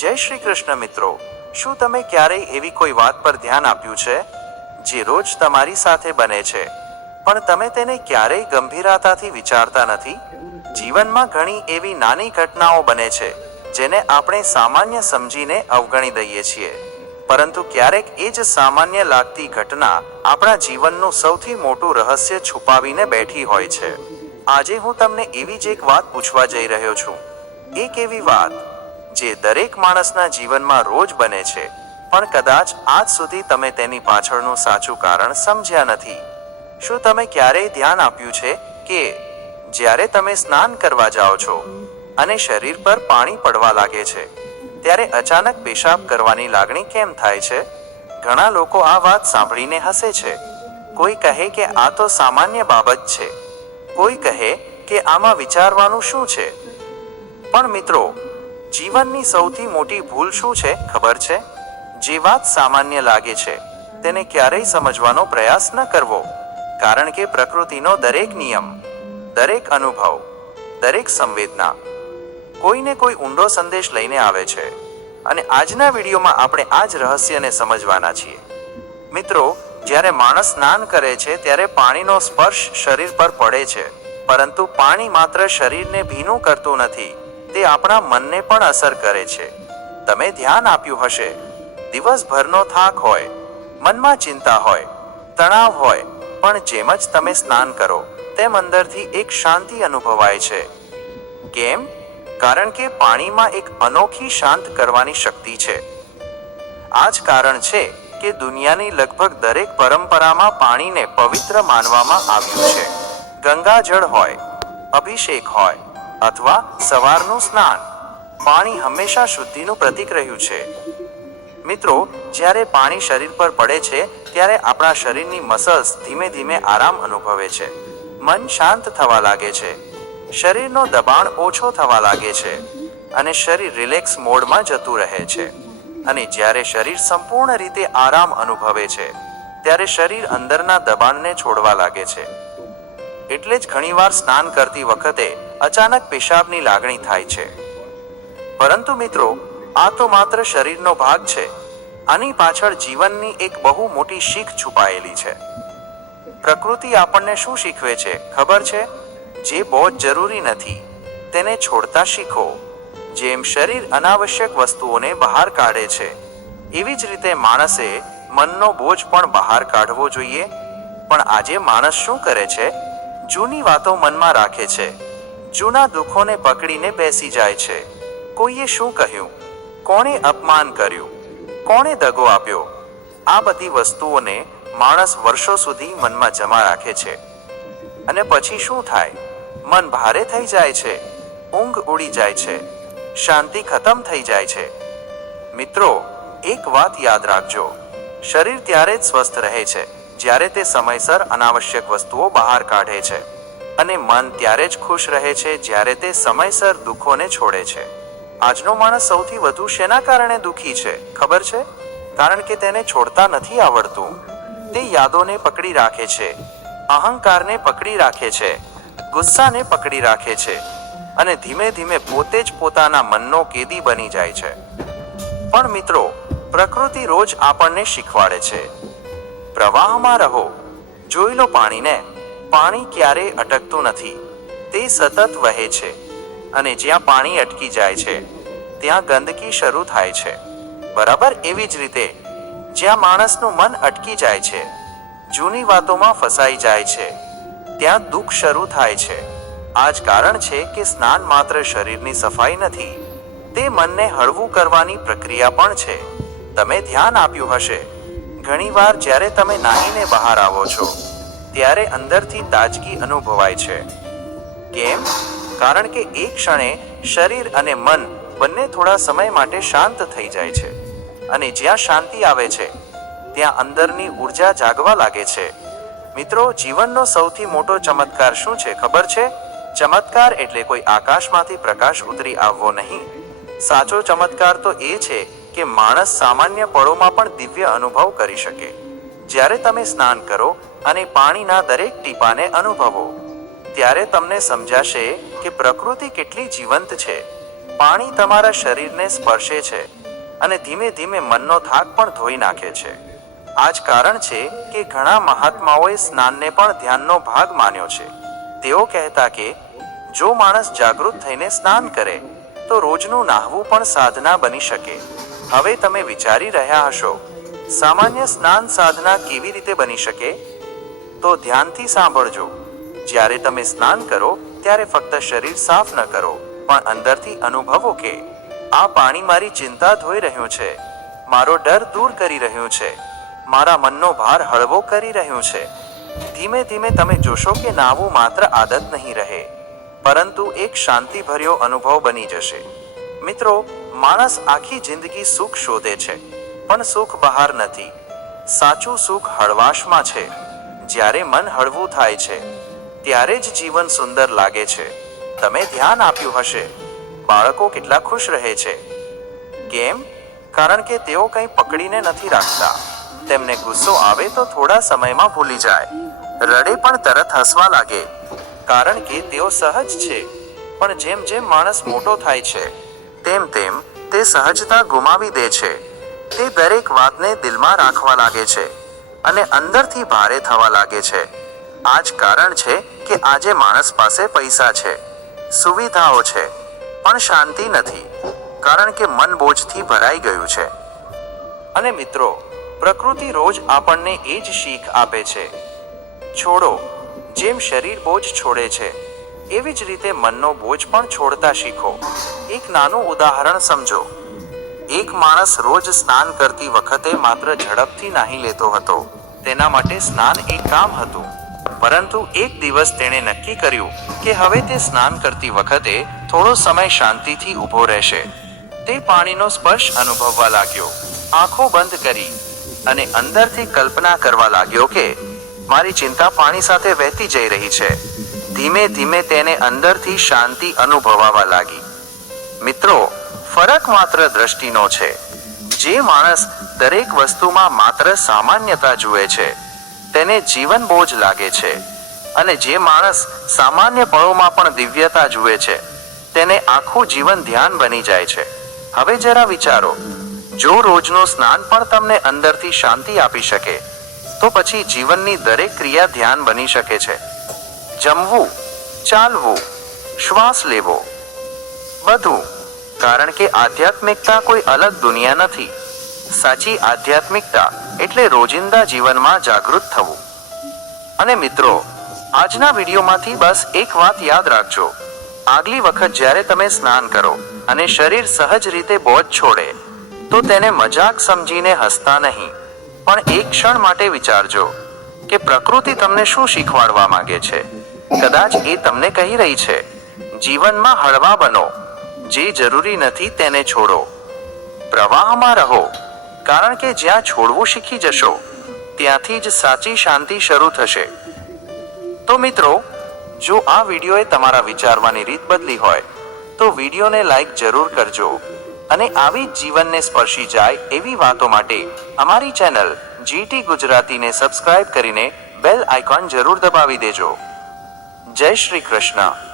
જય શ્રી કૃષ્ણ મિત્રો, શું તમે ક્યારેય એવી કોઈ વાત પર ધ્યાન આપ્યું છે જે રોજ તમારી સાથે બને છે પણ તમે તેને ક્યારેય ગંભીરતાથી વિચારતા નથી? જીવનમાં ઘણી એવી નાની ઘટનાઓ બને છે જેને આપણે સામાન્ય સમજીને અવગણી દઈએ છીએ, પરંતુ ક્યારેક એ જ સામાન્ય લાગતી ઘટના આપણા જીવનનું સૌથી મોટું રહસ્ય છુપાવીને બેઠી હોય છે. આજે હું તમને એવી જ એક વાત પૂછવા જઈ રહ્યો છું, એક એવી વાત જે દરેક માણસના જીવનમાં રોજ બને છે, પણ કદાચ આજ સુધી તમે તેની પાછળનું સાચું કારણ સમજ્યા નથી. શું તમે ક્યારેય ધ્યાન આપ્યું છે કે જ્યારે તમે સ્નાન કરવા જાઓ છો અને શરીર પર પાણી પડવા લાગે છે ત્યારે અચાનક પેશાબ કરવાની લાગણી કેમ થાય છે? ઘણા લોકો આ વાત સાંભળીને હસે છે. કોઈ કહે કે આ તો સામાન્ય બાબત છે, કોઈ કહે કે આમાં વિચારવાનું શું છે. પણ મિત્રો, જીવનની સૌથી મોટી ભૂલ શું છે ખબર છે? જે વાત સામાન્ય લાગે છે તેને ક્યારેય સમજવાનો પ્રયાસ ન કરવો, કારણ કે પ્રકૃતિનો દરેક નિયમ, દરેક અનુભવ, દરેક સંવેદના કોઈને કોઈ ઊંડો સંદેશ લઈને આવે છે. અને આજના વિડીયોમાં આપણે આ જ રહસ્યને સમજવાના છીએ. મિત્રો, જ્યારે માણસ સ્નાન કરે છે ત્યારે પાણીનો સ્પર્શ શરીર પર પડે છે, પરંતુ પાણી માત્ર શરીરને ભીનું કરતું નથી, તે આપણા મનને પણ અસર કરે છે. તમે ધ્યાન આપ્યું હશે, દિવસભરનો થાક હોય, મનમાં ચિંતા હોય, તણાવ હોય, પણ જેમ જ તમે સ્નાન કરો તેમ અંદરથી એક શાંતિ અનુભવાય છે. કેમ? કારણ કે પાણીમાં એક અનોખી શાંત કરવાની શક્તિ છે. આ જ કારણ છે કે દુનિયાની લગભગ દરેક પરંપરામાં પાણીને પવિત્ર માનવામાં આવ્યું છે. ગંગાજળ હોય, અભિષેક હોય અથવા સવારનું સ્નાન, પાણી હંમેશા શુદ્ધિનું પ્રતીક રહ્યું છે. મિત્રો, જ્યારે પાણી શરીર પર પડે છે ત્યારે આપણા શરીરની મસલ્સ ધીમે ધીમે આરામ અનુભવે છે, મન શાંત થવા લાગે છે, શરીરનો દબાણ ઓછો થવા લાગે છે અને શરીર રિલેક્સ મોડમાં જતું રહે છે. અને જ્યારે શરીર સંપૂર્ણ રીતે આરામ અનુભવે છે ત્યારે શરીર અંદરના દબાણને છોડવા લાગે છે. એટલે જ ઘણીવાર સ્નાન કરતી વખતે અચાનક પેશાબની લાગણી થાય છે. પરંતુ મિત્રો, આ તો માત્ર શરીરનો ભાગ છે. આની પાછળ જીવનની એક બહુ મોટી શીખ છુપાયેલી છે. પ્રકૃતિ આપણને શું શીખવે છે ખબર છે? જે બહુ જ જરૂરી નથી તેને છોડતા શીખો. જેમ શરીર અનાવશ્યક વસ્તુઓને બહાર કાઢે છે, એવી જ રીતે માણસે મનનો બોજ પણ બહાર કાઢવો જોઈએ. પણ આજે માણસ શું કરે છે? જૂની વાતો મનમાં રાખે છે, જૂના દુઃખોને પકડીને બેસી જાય છે. કોઈએ શું કહ્યું, કોણે અપમાન કર્યું, કોણે દગો આપ્યો, આ બધી વસ્તુઓને માણસ વર્ષો સુધી મનમાં જમા રાખે છે. અને પછી શું થાય? મન ભારે થઈ જાય છે, ઊંઘ ઉડી જાય છે, શાંતિ ખતમ થઈ જાય છે. મિત્રો, એક વાત યાદ રાખજો, શરીર ત્યારે જ સ્વસ્થ રહે છે જ્યારે તે સમયસર અનાવશ્યક વસ્તુઓ બહાર કાઢે છે, અને મન ત્યારે જ ખુશ રહે છે જ્યારે તે સમયસર દુઃખોને છોડે છે. આજનો માણસ સૌથી વધુ શેના કારણે દુઃખી છે ખબર છે? કારણ કે તેને છોડતા નથી આવડતું. તે યાદોને પકડી રાખે છે, અહંકારને પકડી રાખે છે, ગુસ્સાને પકડી રાખે છે અને ધીમે ધીમે પોતે જ પોતાના મનનો કેદી બની જાય છે. પણ મિત્રો, પ્રકૃતિ રોજ આપણને શીખવાડે છે, પ્રવાહમાં રહો. જોઈ લો પાણીને, પાણી ક્યારેય અટકતું નથી, તે સતત વહે છે. અને જ્યાં પાણી અટકી જાય છે ત્યાં ગંદકી શરૂ થાય છે. બરાબર એવી જ રીતે જ્યાં માણસનું મન અટકી જાય છે, જૂની વાતોમાં ફસાઈ જાય છે, ત્યાં દુઃખ શરૂ થાય છે. આ જ કારણ છે કે સ્નાન માત્ર શરીરની સફાઈ નથી, તે મનને હળવું કરવાની પ્રક્રિયા પણ છે. તમે ધ્યાન આપ્યું હશે, ઘણીવાર જ્યારે તમે નાહીને બહાર આવો છો ત્યારે અંદરથી તાજગી અનુભવાય છે. કેમ? કારણ કે એક ક્ષણે શરીર અને મન બંને થોડા સમય માટે શાંત થઈ જાય છે. અને જ્યાં શાંતિ આવે છે ત્યાં અંદરની ઉર્જા જાગવા લાગે છે. મિત્રો, જીવનનો સૌથી મોટો ચમત્કાર શું છે ખબર છે? ચમત્કાર એટલે કોઈ આકાશમાંથી પ્રકાશ ઉતરી આવવો નહીં. સાચો ચમત્કાર તો એ છે કે માણસ સામાન્ય પળોમાં પણ દિવ્ય અનુભવ કરી શકે. જ્યારે તમે સ્નાન કરો અને પાણીના દરેક ટીપાને અનુભવો ત્યારે તમને સમજાશે કે પ્રકૃતિ કેટલી જીવંત છે. પાણી તમારા શરીરને સ્પર્શે છે અને ધીમે ધીમે મનનો થાક પણ ધોઈ નાખે છે. આ જ કારણ છે કે ઘણા મહાત્માઓએ સ્નાનને પણ ધ્યાનનો ભાગ માન્યો છે. તેઓ કહેતા કે જો માણસ જાગૃત થઈને સ્નાન કરે તો રોજનું નાહવું પણ સાધના બની શકે. હવે તમે વિચારી રહ્યા હશો, સામાન્ય સ્નાન સાધના કેવી રીતે બની શકે? તો ધ્યાનથી સાંભળજો. જ્યારે તમે સ્નાન કરો ત્યારે ફક્ત શરીર સાફ ન કરો, પણ અંદરથી અનુભવો કે આ પાણી મારી ચિંતા ધોઈ રહ્યું છે, મારો ડર દૂર કરી રહ્યું છે, મારા મનનો ભાર હળવો કરી રહ્યું છે. ધીમે ધીમે તમે જોશો કે નાહવું માત્ર આદત નહીં રહે, પરંતુ એક શાંતિભર્યો અનુભવ બની જશે. મિત્રો, માણસ આખી જિંદગી સુખ શોધે છે, પણ સુખ બહાર નથી. સાચું સુખ હળવાશમાં છે. જ્યારે મન હળવું થાય છે ત્યારે જ જીવન સુંદર લાગે છે. તમે ધ્યાન આપ્યું હશે, બાળકો કેટલા ખુશ રહે છે. કેમ? કારણ કે તેઓ કંઈ પકડીને નથી રાખતા. તેમને ગુસ્સો આવે તો થોડા સમયમાં ભૂલી જાય, રડે પણ તરત હસવા લાગે, કારણ કે તેઓ સહજ છે. પણ જેમ જેમ માણસ મોટો થાય છે તેમ તેમ તે સહજતા ગુમાવી દે છે. તે દરેક વાતને દિલમાં રાખવા લાગે છે અને અંદરથી ભારે થવા લાગે છે. આ જ કારણ છે કે આજે માણસ પાસે પૈસા છે, સુવિધાઓ છે, પણ શાંતિ નથી, કારણ કે મન બોજથી ભરાઈ ગયું છે. અને મિત્રો, પ્રકૃતિ રોજ આપણને એ જ શીખ આપે છે. છોડો. જેમ શરીર બોજ છોડે છે એવી જ રીતે મનનો બોજ પણ છોડતા શીખો. એક નાનું ઉદાહરણ સમજો. એક માણસ રોજ સ્નાન કરતી વખતે માત્ર ઝડપથી નાહી લેતો હતો. તેના માટે સ્નાન એક કામ હતું. પરંતુ એક દિવસ તેણે નક્કી કર્યું કે હવે તે સ્નાન કરતી વખતે થોડો સમય શાંતિથી ઊભો રહેશે. તે પાણીનો સ્પર્શ અનુભવવા લાગ્યો, આંખો બંધ કરી અને અંદરથી કલ્પના કરવા લાગ્યો કે મારી ચિંતા પાણી સાથે વહેતી જઈ રહી છે. ધીમે ધીમે તેને અંદરથી શાંતિ અનુભવાવા લાગી. મિત્રો, ફરક માત્ર દ્રષ્ટિનો છે. જે માણસ દરેક વસ્તુમાં માત્ર સામાન્યતા જુએ છે તેને જીવન બોજ લાગે છે, અને જે માણસ સામાન્ય પળોમાં પણ દિવ્યતા જુએ છે તેને આખું જીવન ધ્યાન બની જાય છે. હવે જરા વિચારો, જો રોજનું સ્નાન પણ તમને અંદરથી શાંતિ આપી શકે તો પછી જીવનની દરેક ક્રિયા ધ્યાન બની શકે છે. જમવું, ચાલવું, શ્વાસ લેવો, બધું. કારણ કે આધ્યાત્મિકતા કોઈ અલગ દુનિયા નથી. સાચી આધ્યાત્મિકતા એટલે રોજિંદા જીવનમાં જાગૃત થવું. અને મિત્રો, આજના વિડીયોમાંથી બસ એક વાત યાદ રાખજો. આગલી વખત જ્યારે તમે સ્નાન કરો અને શરીર સહજ રીતે બોજ છોડે તો તેને મજાક સમજીને હસતા નહીં, પણ એક ક્ષણ માટે વિચારજો કે પ્રકૃતિ તમને શું શીખવાડવા માંગે છે. કદાચ એ તમને કહી રહી છે, જીવનમાં હળવા બનો, જે જરૂરી નથી તેને છોડો, પ્રવાહમાં રહો, કારણ કે જ્યાં છોડવું શીખી જશો ત્યાંથી જ સાચી શાંતિ શરૂ થશે. તો મિત્રો, જો આ વિડીયોએ તમારા વિચારવાની રીત બદલી હોય તો વિડીયોને લાઈક જરૂર કરજો, અને આવી જ જીવનને સ્પર્શી જાય એવી વાતો માટે અમારી ચેનલ જીટી ગુજરાતીને સબસ્ક્રાઇબ કરીને બેલ આઇકોન જરૂર દબાવી દેજો. જય શ્રી કૃષ્ણ.